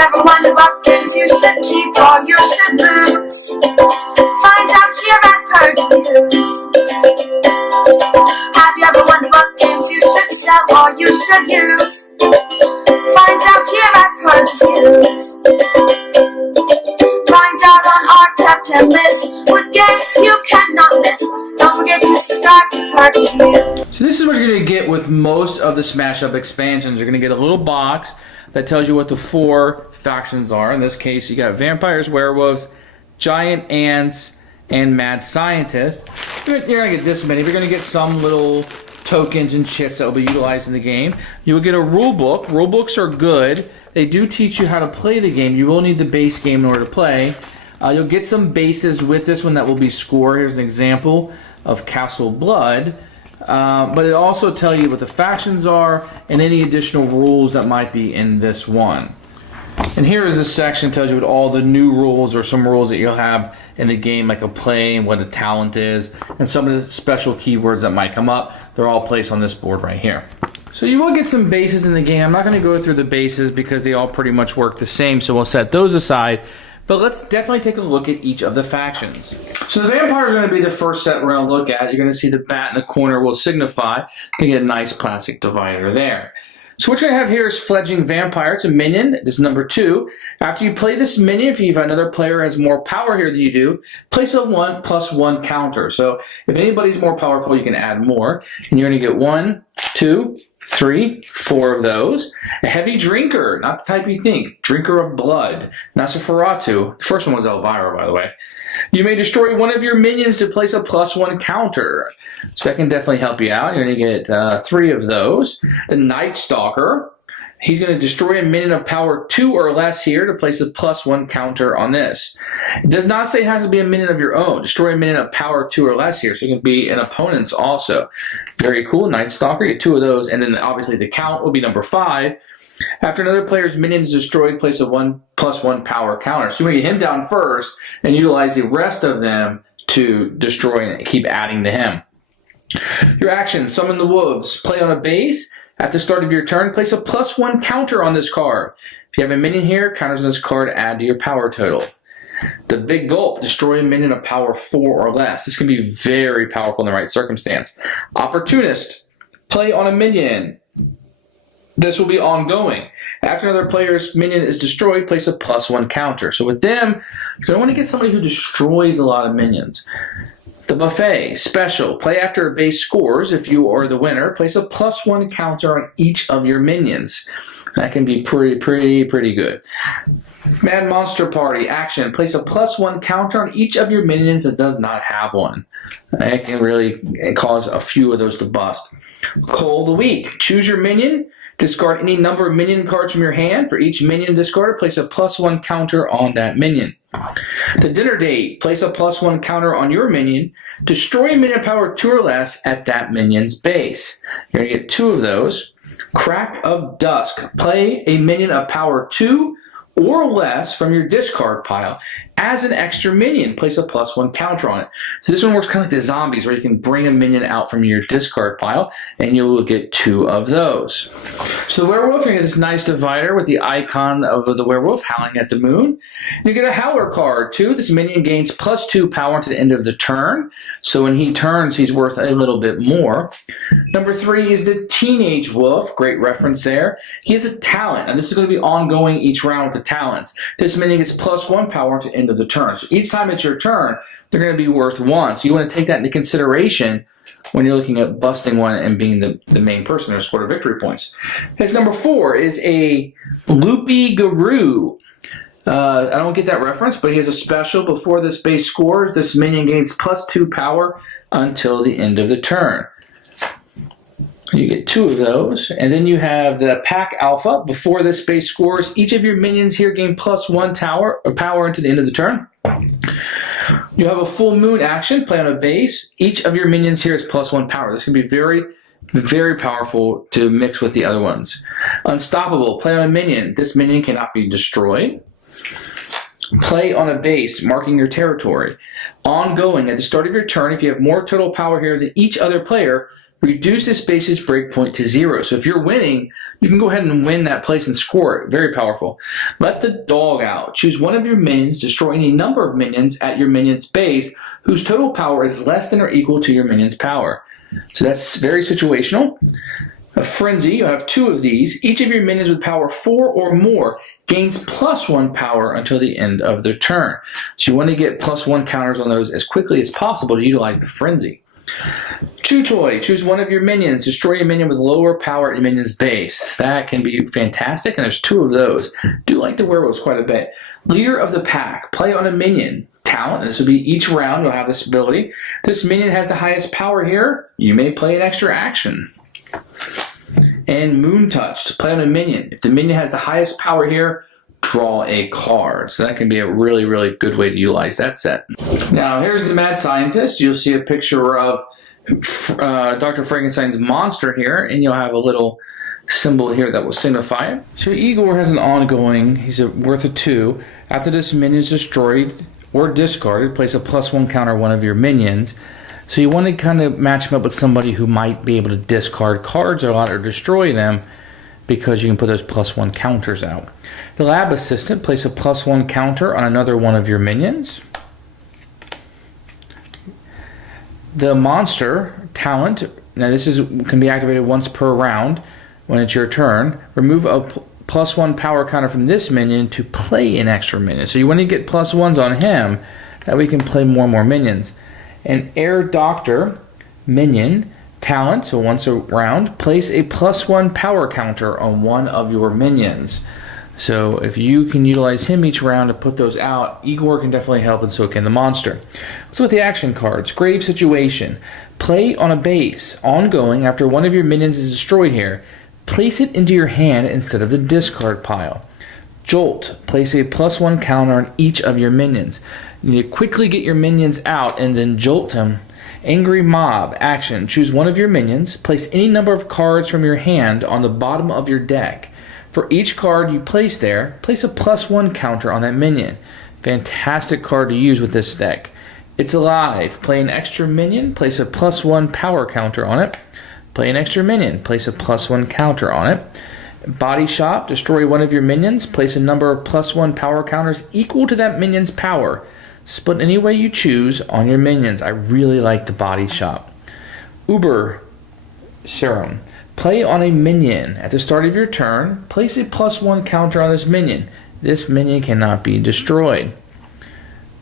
you ever wondered what games you should keep or you should lose? Find out here at Purge Reviews. Have you ever wondered what games you should sell or you should use? Find out here at Purge Reviews. Find out on our top 10 list what games you cannot miss. Don't forget to subscribe to Purge Reviews. So this is what you're going to get with most of the Smash Up expansions. You're going to get a little box that tells you what the 4 factions are. In this case, you got vampires, werewolves, giant ants, and mad scientists. You're going to get this many. You're going to get some little tokens and chits that will be utilized in the game. You will get a rule book. Rule books are good. They do teach you how to play the game. You will need the base game in order to play. You'll get some bases with this one that will be scored. Here's an example of Castle Blood. But it also tells you what the factions are and any additional rules that might be in this one. And here is this section that tells you what all the new rules or some rules that you'll have in the game, like a play and what a talent is, and some of the special keywords that might come up. They're all placed on this board right here. So you will get some bases in the game. I'm not going to go through the bases because they all pretty much work the same, so we'll set those aside. But let's definitely take a look at each of the factions. So the vampires are going to be the first set we're going to look at. You're going to see the bat in the corner will signify. You get a nice plastic divider there. So what you're going to have here is fledgling vampire. It's a minion. This is number 2. After you play this minion, if another player has more power here than you do, place a 1+1 counter. So if anybody's more powerful, you can add more. And you're going to get 1, 2, 3, 4 of those. A heavy drinker, not the type you think. Drinker of blood. Nosferatu. The first one was Elvira, by the way. You may destroy one of your minions to place a +1 counter. So that can definitely help you out. You're going to get 3 of those. The Night Stalker. He's going to destroy a minion of power 2 or less here to place a +1 counter on this. It does not say it has to be a minion of your own. Destroy a minion of power 2 or less here. So it can be an opponent's also. Very cool. Night Stalker. Get 2 of those. And then obviously the count will be number 5. After another player's minion is destroyed, place a 1+1 power counter. So you want to get him down first and utilize the rest of them to destroy and keep adding to him. Your action, summon the wolves. Play on a base. At the start of your turn, place a +1 counter on this card. If you have a minion here, counters on this card add to your power total. The Big Gulp, destroy a minion of power 4 or less. This can be very powerful in the right circumstance. Opportunist, play on a minion. This will be ongoing. After another player's minion is destroyed, place a +1 counter. So with them, you don't want to get somebody who destroys a lot of minions. The Buffet, special, play after a base scores. If you are the winner, place a +1 counter on each of your minions. That can be pretty good. Mad Monster Party, action, place a +1 counter on each of your minions that does not have one. That can really cause a few of those to bust. Call of the Week, choose your minion. Discard any number of minion cards from your hand. For each minion discarded, place a +1 counter on that minion. The Dinner Date, place a +1 counter on your minion. Destroy a minion power 2 or less at that minion's base. You're going to get 2 of those. Crack of Dusk, play a minion of power 2 or less from your discard pile as an extra minion. Place a +1 counter on it. So this one works kind of like the zombies, where you can bring a minion out from your discard pile, and you will get 2 of those. So the werewolf, you get this nice divider with the icon of the werewolf howling at the moon. You get a howler card too. This minion gains +2 power until the end of the turn. So when he turns, he's worth a little bit more. Number 3 is the Teenage Wolf. Great reference there. He has a talent, and this is going to be ongoing each round with the talents. This minion gets +1 power until the end of the turn. So each time it's your turn, they're going to be worth 1. So you want to take that into consideration when you're looking at busting one and being the main person or score victory points. His number 4 is a Loopy Guru. I don't get that reference, but he has a special. Before this base scores, this minion gains +2 power until the end of the turn. You get 2 of those. And then you have the Pack Alpha. Before this base scores, each of your minions here gain +1 power until the end of the turn. You have a Full Moon action. Play on a base. Each of your minions here is +1 power. This can be very powerful to mix with the other ones. Unstoppable. Play on a minion. This minion cannot be destroyed. Play on a base, marking your territory. Ongoing. At the start of your turn, if you have more total power here than each other player, Reduce this base's breakpoint to 0. So if you're winning, you can go ahead and win that place and score it. Very powerful. Let the dog out. Choose one of your minions, destroy any number of minions at your minion's base whose total power is less than or equal to your minion's power. So that's very situational. A frenzy, you have 2 of these. Each of your minions with power 4 or more gains +1 power until the end of their turn. So you want to get +1 counters on those as quickly as possible to utilize the frenzy. Chew Toy, choose one of your minions. Destroy a minion with lower power at your minion's base. That can be fantastic, and there's 2 of those. Do like the werewolves quite a bit. Leader of the Pack, play on a minion. Talent, this will be each round, you'll have this ability. If this minion has the highest power here, you may play an extra action. And Moon Touch, play on a minion. If the minion has the highest power here, draw a card. So that can be a really, really good way to utilize that set. Now, here's the Mad Scientist. You'll see a picture of Dr. Frankenstein's monster here, and you'll have a little symbol here that will signify it. So Igor has an ongoing, he's worth a 2. After this minion is destroyed or discarded, place a +1 counter on one of your minions. So you want to kind of match him up with somebody who might be able to discard cards a lot or destroy them, because you can put those +1 counters out. The Lab Assistant, place a +1 counter on another one of your minions. The Monster Talent, now this can be activated once per round when it's your turn. Remove a +1 power counter from this minion to play an extra minion. So you want to get +1s on him, that we can play more and more minions. An Air Doctor minion talent, so once a round, place a +1 power counter on one of your minions. So if you can utilize him each round to put those out, Igor can definitely help, and so can the monster. Let's look at the action cards. Grave Situation. Play on a base. Ongoing, after one of your minions is destroyed here, place it into your hand instead of the discard pile. Jolt. Place a +1 counter on each of your minions. You need to quickly get your minions out and then jolt them. Angry Mob. Action. Choose one of your minions. Place any number of cards from your hand on the bottom of your deck. For each card you place there, place a +1 counter on that minion. Fantastic card to use with this deck. It's Alive. Play an extra minion. Place a +1 power counter on it. Play an extra minion. Place a +1 counter on it. Body Shop. Destroy one of your minions. Place a number of +1 power counters equal to that minion's power. Split any way you choose on your minions. I really like the Body Shop. Uber Serum. Play on a minion. At the start of your turn, place a +1 counter on this minion. This minion cannot be destroyed.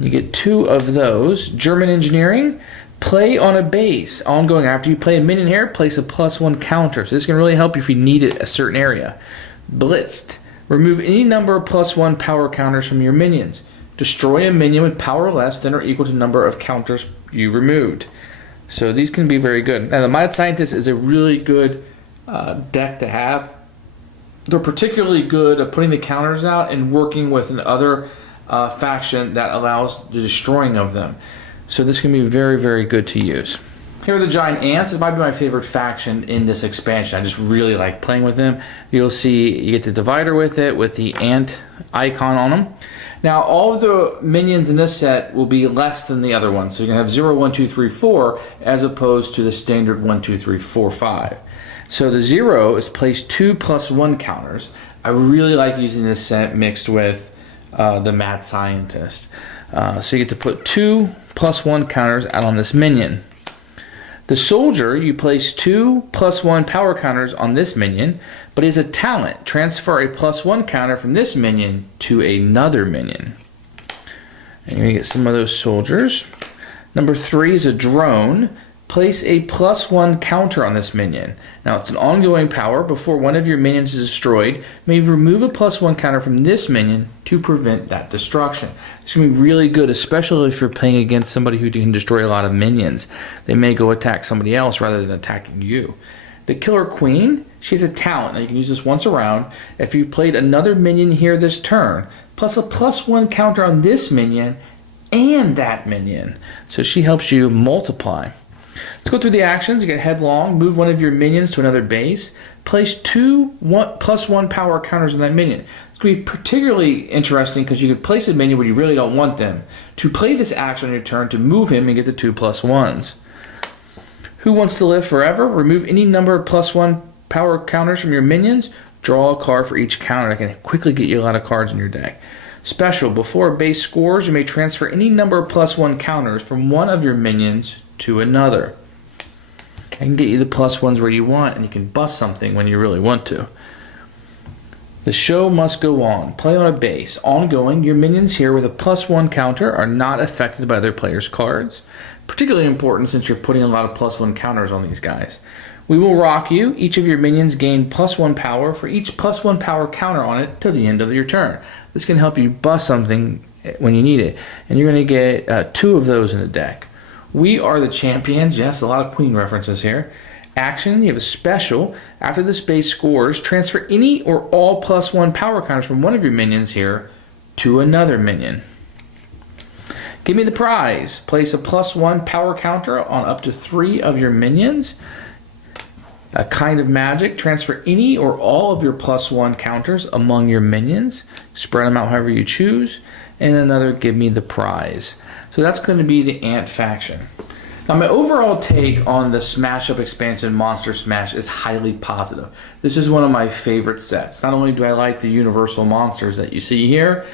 You get 2 of those. German Engineering. Play on a base. Ongoing, after you play a minion here, place a +1 counter. So this can really help you if you need it a certain area. Blitzed. Remove any number of +1 power counters from your minions. Destroy a minion with power less than or equal to the number of counters you removed. So these can be very good. Now the Mad Scientist is a really good deck to have. They're particularly good at putting the counters out and working with another faction that allows the destroying of them. So this can be very, very good to use. Here are the Giant Ants. It might be my favorite faction in this expansion. I just really like playing with them. You'll see you get the divider with it, with the ant icon on them. Now, all of the minions in this set will be less than the other ones. So you're going to have 0, 1, 2, 3, 4, as opposed to the standard 1, 2, 3, 4, 5. So the 0 is place 2 +1 counters. I really like using this set mixed with the Mad Scientist. So you get to put 2 +1 counters out on this minion. The Soldier, you place 2 +1 power counters on this minion, but is a talent. Transfer a +1 counter from this minion to another minion. And you're going to get some of those soldiers. Number 3 is a Drone. Place a +1 counter on this minion. Now it's an ongoing power. Before one of your minions is destroyed, you may remove a +1 counter from this minion to prevent that destruction. It's going to be really good, especially if you're playing against somebody who can destroy a lot of minions. They may go attack somebody else rather than attacking you. The Killer Queen, she's a talent. Now you can use this once around. If you played another minion here this turn, plus a +1 counter on this minion and that minion. So she helps you multiply. Let's go through the actions. You get Headlong. Move one of your minions to another base. Place 2 +1 power counters on that minion. It's going to be particularly interesting because you could place a minion where you really don't want them. To play this action on your turn to move him and get the 2 +1s. Who Wants to Live Forever? Remove any number of +1 power counters from your minions. Draw a card for each counter. That can quickly get you a lot of cards in your deck. Special. Before a base scores, you may transfer any number of +1 counters from one of your minions to another. I can get you the +1s where you want, and you can bust something when you really want to. The show must go on. Play on a base. Ongoing, your minions here with a +1 counter are not affected by their player's cards. Particularly important since you're putting a lot of +1 counters on these guys. We will rock you. Each of your minions gain +1 power for each +1 power counter on it till the end of your turn. This can help you bust something when you need it. And you're going to get 2 of those in the deck. We Are the Champions. Yes, a lot of Queen references here. Action, you have a special. After this base scores, transfer any or all +1 power counters from one of your minions here to another minion. Give me the prize. Place a +1 power counter on up to 3 of your minions. A Kind of Magic. Transfer any or all of your +1 counters among your minions. Spread them out however you choose. And another Give Me the Prize. So that's going to be the Ant faction. Now, my overall take on the Smash Up expansion Monster Smash is highly positive. This is one of my favorite sets. Not only do I like the universal monsters that you see here,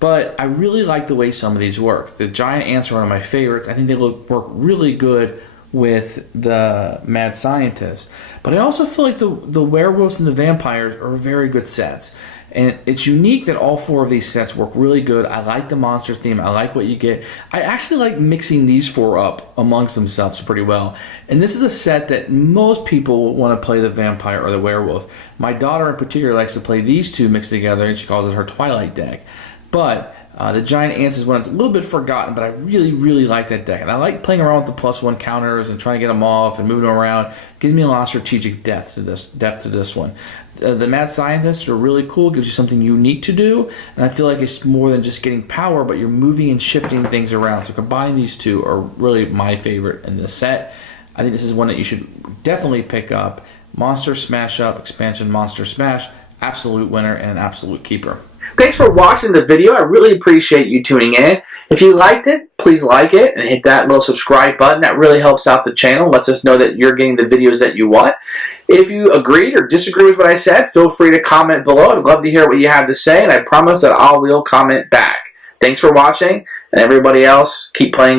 but I really like the way some of these work. The giant ants are one of my favorites. I think they work really good with the Mad Scientist. But I also feel like the werewolves and the vampires are very good sets. And it's unique that all 4 of these sets work really good. I like the monster theme. I like what you get. I actually like mixing these 4 up amongst themselves pretty well. And this is a set that most people want to play the vampire or the werewolf. My daughter in particular likes to play these 2 mixed together, and she calls it her Twilight deck. But the giant ants is one that's a little bit forgotten, but I really, really like that deck. And I like playing around with the +1 counters and trying to get them off and moving them around. It gives me a lot of strategic depth to this one. The Mad Scientists are really cool. Gives you something unique to do. And I feel like it's more than just getting power, but you're moving and shifting things around. So combining these 2 are really my favorite in this set. I think this is one that you should definitely pick up. Monster Smash Up expansion Monster Smash. Absolute winner and an absolute keeper. Thanks for watching the video. I really appreciate you tuning in. If you liked it, please like it and hit that little subscribe button. That really helps out the channel. Lets us know that you're getting the videos that you want. If you agreed or disagree with what I said, feel free to comment below. I'd love to hear what you have to say, and I promise that I will comment back. Thanks for watching, and everybody else, keep playing games.